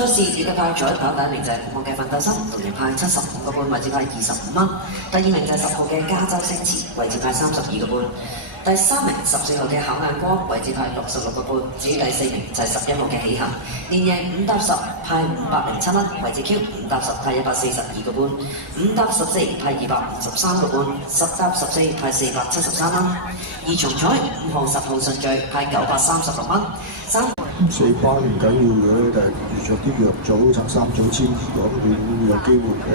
賽事亦都派彩跑第一名就係5號嘅奮鬥心，同樣派75個半，位置派25蚊。第二名就係10號嘅加州星馳，位置派32個半。第3名14號嘅考眼光，位置派66個半。至於第4名就係11號嘅喜行，連贏5搭10派507蚊，位置 Q 5搭10派142個半，5搭14派253個半，10搭14派473蚊。而重彩5號10號順序派936蚊。4班唔緊要嘅，但係遇着啲弱組拆3組千二咁，佢有機會嘅。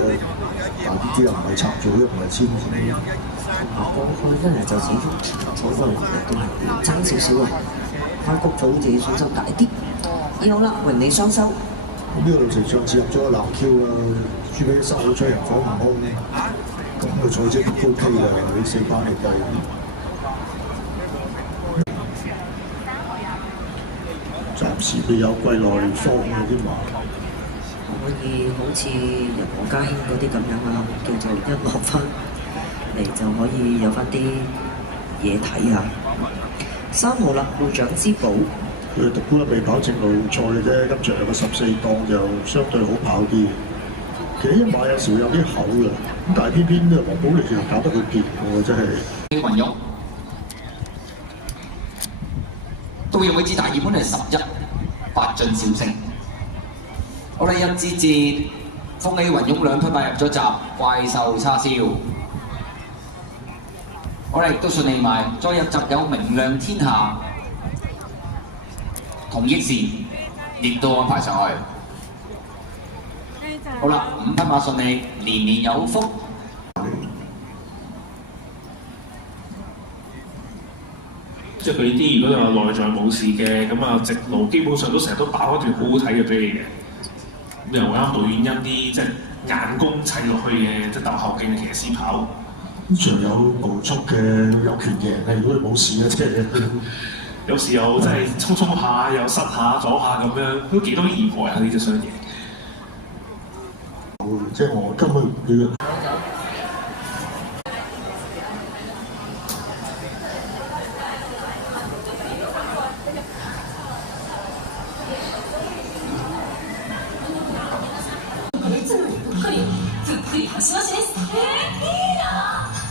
但呢啲又唔係拆組，又唔係千二。過去真係就始終全組嗰兩都係爭少少啊，開局組自己信心大啲。好啦，榮利雙收。咁呢個路程上次入咗個冷 Q 啦，輸俾3號出人火悟空，咁個賽績都 OK 嘅，喺4班嚟計。暫時未有季內方嘅啲馬，可以好似由黃家興嗰啲咁樣啊，叫做一落翻嚟就可以有翻啲嘢睇下。3號啦，會長之寶，佢獨孤一未跑正路賽嘅啫，今場有個14檔就相對好跑啲。其實一馬有時會有啲厚嘅，咁但係偏偏咧黃寶利其實搞得佢掂喎，真係。雲玉到嘅位置大熱門係11，八進小勝。好啦，1支節，恭喜雲玉2匹馬入咗閘，怪獸叉燒。好啦，亦都順利埋，再入閘有明亮天下同益善，亦都安排上去。好啦，5匹馬順利，年年有福。即係佢啲如果有內在冇事嘅，咁啊直路基本上都成日都打一段好好睇嘅飛嘅。咁又啱杜婉欣啲即係眼功砌落去嘅，即係鬥後勁嘅騎師跑。呢場有無速嘅有權贏嘅，如果佢冇事嘅，即係有時又真係衝下又失下左下咁樣，都幾多意外啊！呢隻雙贏。即係我根本佢。マシマシです。いいな。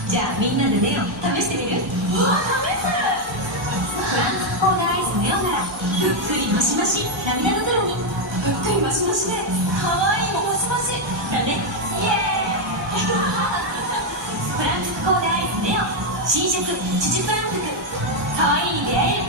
じゃあみんなでネオ試してみる？うわ、試す。フランスコーダーアイスネオならふっくりマシマシ、涙袋にふっくりマシマシで可愛いマシマシだね。イエーイ。フランスコーダーアイスネオ新色チュチュプランク可愛いに出会える。